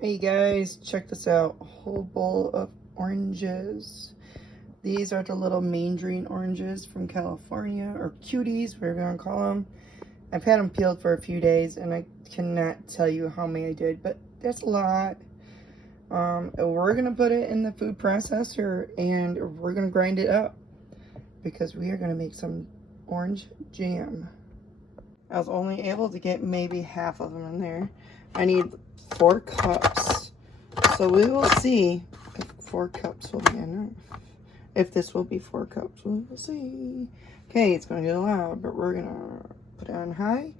Hey guys, check this out. A whole bowl of oranges. These are the little mandarin oranges from California, or cuties, whatever you want to call them. I've had them peeled for a few days, and I cannot tell you how many I did, but that's a lot. We're going to put it in the food processor, and we're going to grind it up, because we are going to make some orange jam. I was only able to get maybe half of them in there. I need 4 cups. So we will see if 4 cups will be enough. If this will be 4 cups, we will see. Okay, it's going to get loud, but we're going to put it on high.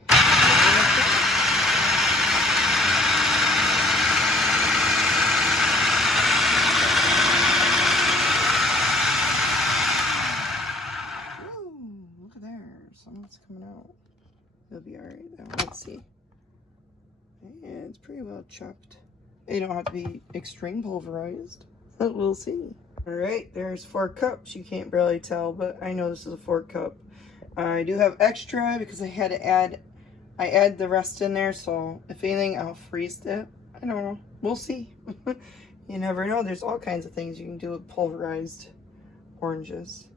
Ooh, look at there. Something's coming out. It'll be alright though. Let's see. Yeah, it's pretty well chopped. They don't have to be extreme pulverized, but we'll see. Alright, there's 4 cups. You can't barely tell, but I know this is a 4 cup. I do have extra because I had to add the rest in there, so if anything, I'll freeze it. I don't know. We'll see. You never know. There's all kinds of things you can do with pulverized oranges.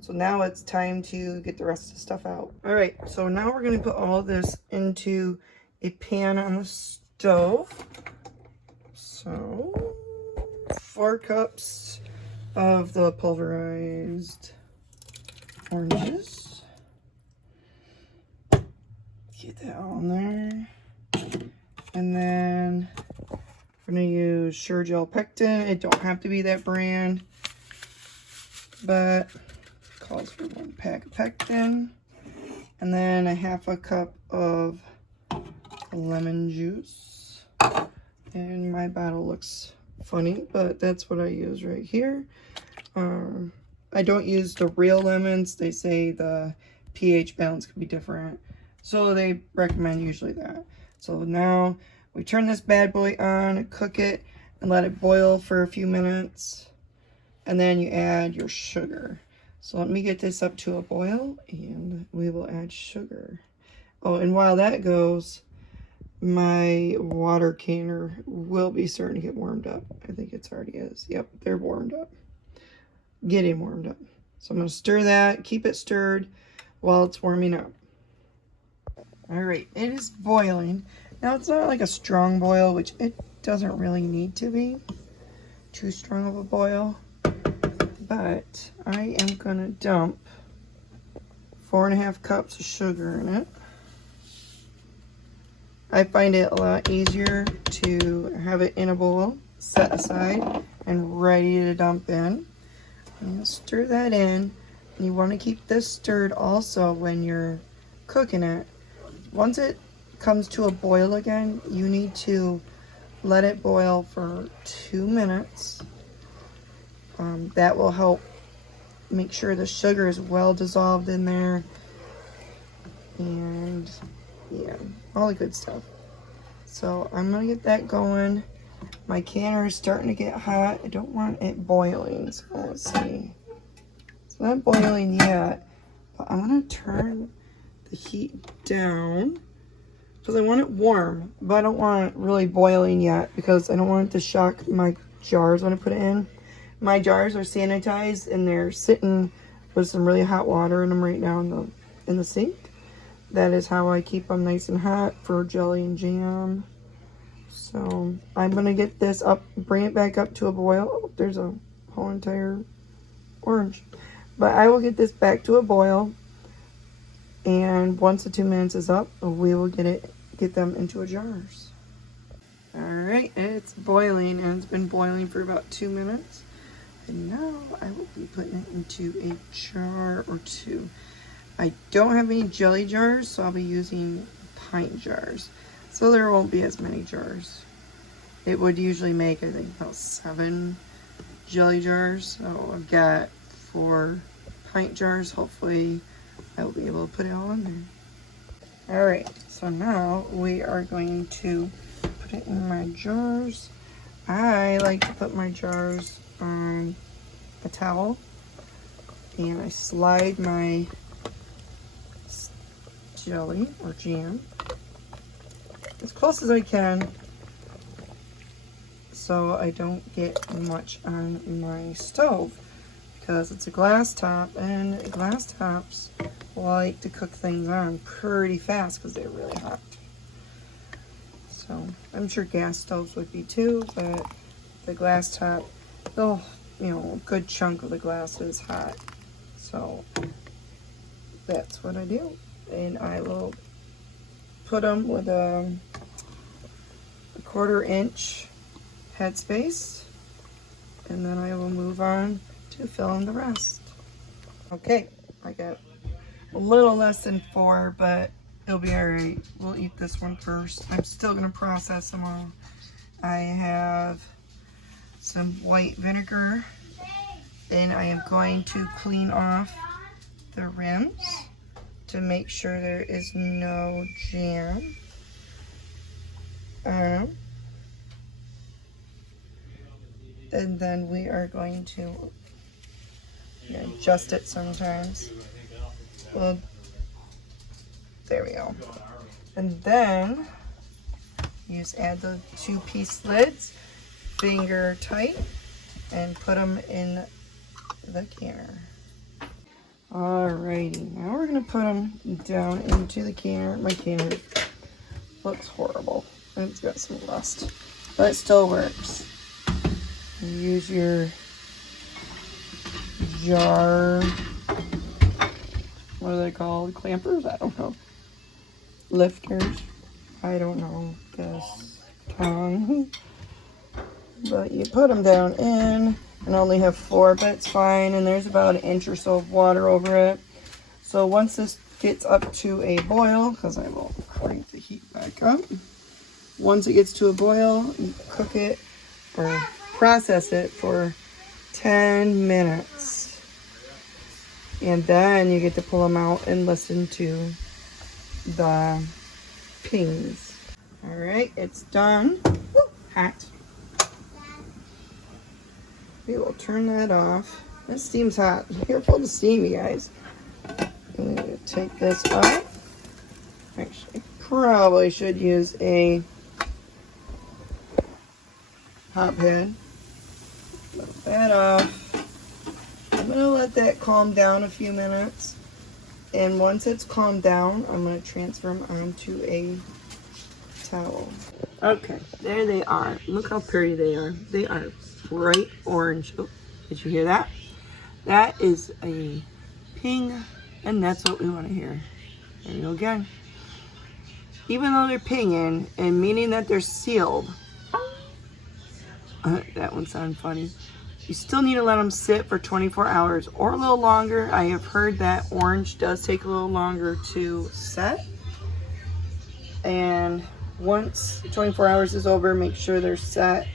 So now it's time to get the rest of the stuff out. Alright, so now we're going to put all this into a pan on the stove. So 4 cups of the pulverized oranges. Get that on there. And then we're going to use Sure Gel Pectin. It don't have to be that brand, but it calls for 1 pack of pectin. And then a half a cup of lemon juice. And my bottle looks funny, but that's what I use right here. I don't use the real lemons. They say the pH balance could be different, so they recommend usually that. So now we turn this bad boy on, cook it, and let it boil for a few minutes, and then you add your sugar. So let me get this up to a boil, and we will add sugar. Oh, and while that goes, my water canner will be starting to get warmed up. I think it's already is. Yep, they're warmed up. Getting warmed up. So I'm going to stir that, keep it stirred while it's warming up. Alright, it is boiling. Now it's not like a strong boil, which it doesn't really need to be too strong of a boil. But I am going to dump 4.5 cups of sugar in it. I find it a lot easier to have it in a bowl, set aside, and ready to dump in. And stir that in. And you want to keep this stirred also when you're cooking it. Once it comes to a boil again, you need to let it boil for 2 minutes. That will help make sure the sugar is well dissolved in there. And yeah, all the good stuff. So I'm gonna get that going. My canner is starting to get hot. I don't want it boiling, so let's see. It's not boiling yet, but I'm gonna turn the heat down because I want it warm, but I don't want it really boiling yet because I don't want it to shock my jars when I put it in. My jars are sanitized and they're sitting with some really hot water in them right now in the sink. That is how I keep them nice and hot for jelly and jam. So I'm going to get this up, bring it back up to a boil. Oh, there's a whole entire orange. But I will get this back to a boil. And once the 2 minutes is up, we will get them into a jars. Alright, it's boiling, and it's been boiling for about 2 minutes. And now I will be putting it into a jar or 2. I don't have any jelly jars, so I'll be using pint jars. So there won't be as many jars. It would usually make, I think, about 7 jelly jars. So I've got 4 pint jars. Hopefully I'll be able to put it all in there. Alright, so now we are going to put it in my jars. I like to put my jars on a towel. And I slide my jelly or jam as close as I can so I don't get much on my stove, because it's a glass top, and glass tops like to cook things on pretty fast because they're really hot. So I'm sure gas stoves would be too, but the glass top, a good chunk of the glass is hot. So that's what I do. And I will put them with a 1/4 inch headspace, and then I will move on to fill in the rest. Okay, I got a little less than 4, but it'll be all right. We'll eat this one first. I'm still gonna process them all. I have some white vinegar, and I am going to clean off the rims to make sure there is no jam. And then we are going to adjust it sometimes. Well, there we go. And then you just add the 2-piece lids, finger tight, and put them in the canner. Alrighty, now we're gonna put them down into the canner. My canner looks horrible. It's got some rust, but it still works. You use your jar, what are they called? Clampers? I don't know. Lifters? I don't know. Guess tongue. But you put them down in, and only have 4, but it's fine. And there's about 1 inch or so of water over it. So once this gets up to a boil, because I will crank the heat back up. Once it gets to a boil, you cook it or process it for 10 minutes. And then you get to pull them out and listen to the pings. All right, it's done. Woo, hot. We will turn that off. This steam's hot. Be careful of the steam, you guys. I'm going to take this off. Actually, probably should use a hot pad. Put that off. I'm going to let that calm down a few minutes. And once it's calmed down, I'm going to transfer them onto a towel. Okay, there they are. Look how pretty they are. They are bright orange. Oh, did you hear that? That is a ping, and that's what we want to hear. There you go again. Even though they're pinging, and meaning that they're sealed, that one sounded funny. You still need to let them sit for 24 hours or a little longer. I have heard that orange does take a little longer to set. And once 24 hours is over, make sure they're set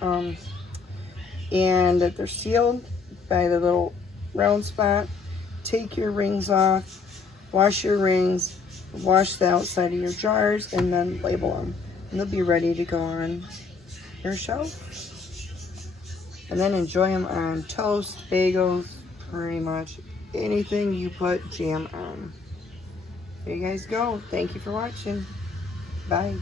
and that they're sealed by the little round spot. Take your rings off, wash your rings, wash the outside of your jars, and then label them. And they'll be ready to go on your shelf. And then enjoy them on toast, bagels, pretty much anything you put jam on. There you guys go. Thank you for watching. Bye.